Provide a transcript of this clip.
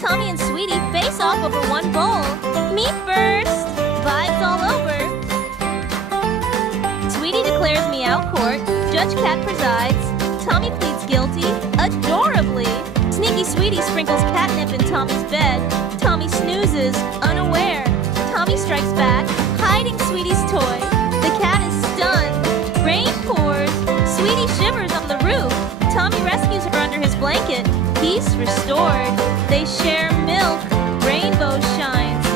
Tommy and Sweetie face off over one bowl. Me first! Vibes all over. Sweetie declares meow court. Judge Cat presides. Tommy pleads guilty. Adorably. Sneaky Sweetie sprinkles catnip in Tommy's bed. Tommy snoozes, unaware. Tommy strikes back, hiding Sweetie's toy. The cat is stunned. Rain pours. Sweetie shivers on the roof. Tommy rescues her under his blanket. Peace restored. They share milk. Rainbow shines.